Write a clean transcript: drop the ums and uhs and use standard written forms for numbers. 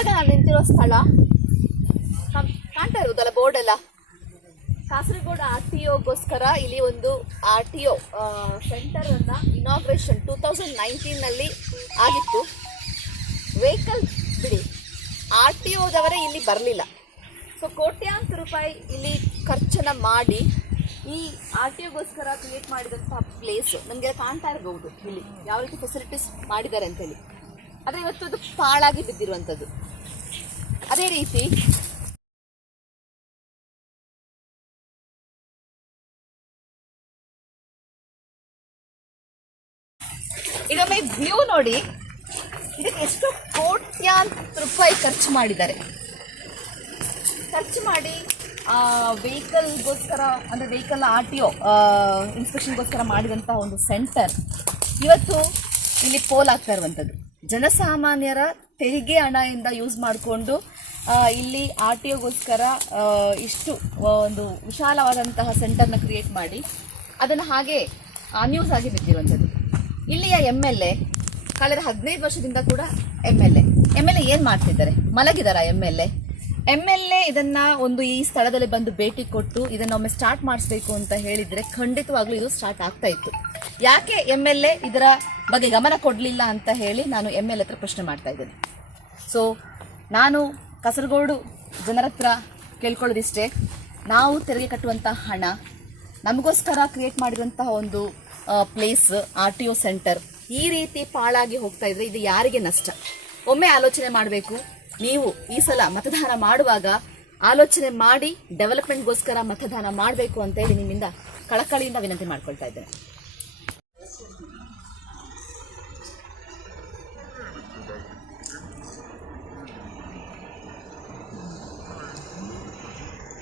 ಇವಾಗ ನಾನು ನಿಂತಿರೋ ಸ್ಥಳ ಕಾಣ್ತಾ ಇರುವುದಲ್ಲ ಬೋರ್ಡ್ ಎಲ್ಲ, ಕಾಸರಗೋಡು RTOಗೋಸ್ಕರ ಇಲ್ಲಿ ಒಂದು RTO ಸೆಂಟರ್ ಅನ್ನ ಇನಾಗ್ರೇಷನ್ 2019ನಲ್ಲಿ ಆಗಿತ್ತು. ವೆಹಿಕಲ್ ಬಿಡಿ, RTOದವರೇ ಇಲ್ಲಿ ಬರಲಿಲ್ಲ. ಸೊ ಕೋಟ್ಯಾಂತರ ರೂಪಾಯಿ ಇಲ್ಲಿ ಖರ್ಚನ್ನು ಮಾಡಿ ಈ RTOಗೋಸ್ಕರ ಕ್ರಿಯೇಟ್ ಮಾಡಿದಂತಹ ಪ್ಲೇಸ್ ನಮಗೆ ಕಾಣ್ತಾ ಇರಬಹುದು ಇಲ್ಲಿ ಯಾವ ರೀತಿ ಫೆಸಿಲಿಟೀಸ್ ಮಾಡಿದ್ದಾರೆ ಅಂತೇಳಿ. ಆದರೆ ಇವತ್ತು ಅದು ಪಾಳಾಗಿ ಬಿದ್ದಿರುವಂಥದ್ದು. ಅದೇ ರೀತಿ ಇದೊಮ್ಮೆ ವ್ಯೂ ನೋಡಿ, ಇದಕ್ಕೆ ಎಷ್ಟು ಕೋಟ್ಯಾಂತರ ರೂಪಾಯಿ ಖರ್ಚು ಮಾಡಿದ್ದಾರೆ. ಖರ್ಚು ಮಾಡಿ ವೆಹಿಕಲ್ಗೋಸ್ಕರ ಅಂದರೆ ವೆಹಿಕಲ್ RTO ಇನ್ಸ್ಪೆಕ್ಷನ್ಗೋಸ್ಕರ ಮಾಡಿದಂಥ ಒಂದು ಸೆಂಟರ್ ಇವತ್ತು ಇಲ್ಲಿ ಪೋಲ್ ಆಗ್ತಾ ಇರುವಂಥದ್ದು. ಜನಸಾಮಾನ್ಯರ ತೆರಿಗೆ ಹಣದಿಂದ ಯೂಸ್ ಮಾಡಿಕೊಂಡು ಇಲ್ಲಿ RTOಗೋಸ್ಕರ ಇಷ್ಟು ಒಂದು ವಿಶಾಲವಾದಂತಹ ಸೆಂಟರ್ನ ಕ್ರಿಯೇಟ್ ಮಾಡಿ ಅದನ್ನು ಹಾಗೆ ಅನ್ಯೂಸ್ ಆಗಿ ಬಿದ್ದಿರುವಂಥದ್ದು. ಇಲ್ಲಿಯ MLA ಕಳೆದ 15 ವರ್ಷದಿಂದ ಕೂಡ MLA ಏನು ಮಾಡ್ತಿದ್ದಾರೆ? ಮಲಗಿದಾರ MLA ಇದನ್ನ ಒಂದು ಈ ಸ್ಥಳದಲ್ಲಿ ಬಂದು ಭೇಟಿ ಕೊಟ್ಟು ಇದನ್ನೊಮ್ಮೆ ಸ್ಟಾರ್ಟ್ ಮಾಡಿಸ್ಬೇಕು ಅಂತ ಹೇಳಿದ್ರೆ ಖಂಡಿತವಾಗ್ಲೂ ಇದು ಸ್ಟಾರ್ಟ್ ಆಗ್ತಾ ಇತ್ತು. ಯಾಕೆ MLA ಇದರ ಬಗ್ಗೆ ಗಮನ ಕೊಡಲಿಲ್ಲ ಅಂತ ಹೇಳಿ ನಾನು MLA ಹತ್ರ ಪ್ರಶ್ನೆ ಮಾಡ್ತಾ ಇದ್ದೇನೆ. ಸೊ ನಾನು ಕಾಸರಗೋಡು ಜನರ ಹತ್ರ ಕೇಳ್ಕೊಳ್ಳೋದಿಷ್ಟೇ, ನಾವು ತೆರಿಗೆ ಕಟ್ಟುವಂಥ ಹಣ, ನಮಗೋಸ್ಕರ ಕ್ರಿಯೇಟ್ ಮಾಡಿರುವಂತಹ ಒಂದು ಪ್ಲೇಸ್ RTO ಸೆಂಟರ್ ಈ ರೀತಿ ಪಾಳಾಗಿ ಹೋಗ್ತಾ ಇದ್ರೆ ಇದು ಯಾರಿಗೆ ನಷ್ಟ? ಒಮ್ಮೆ ಆಲೋಚನೆ ಮಾಡಬೇಕು. ನೀವು ಈ ಸಲ ಮತದಾನ ಮಾಡುವಾಗ ಆಲೋಚನೆ ಮಾಡಿ ಡೆವಲಪ್ಮೆಂಟ್ಗೋಸ್ಕರ ಮತದಾನ ಮಾಡಬೇಕು ಅಂತ ಹೇಳಿ ನಿಮ್ಮಿಂದ ಕಳಕಳಿಯಿಂದ ವಿನಂತಿ ಮಾಡ್ಕೊಳ್ತಾ ಇದ್ದೇನೆ.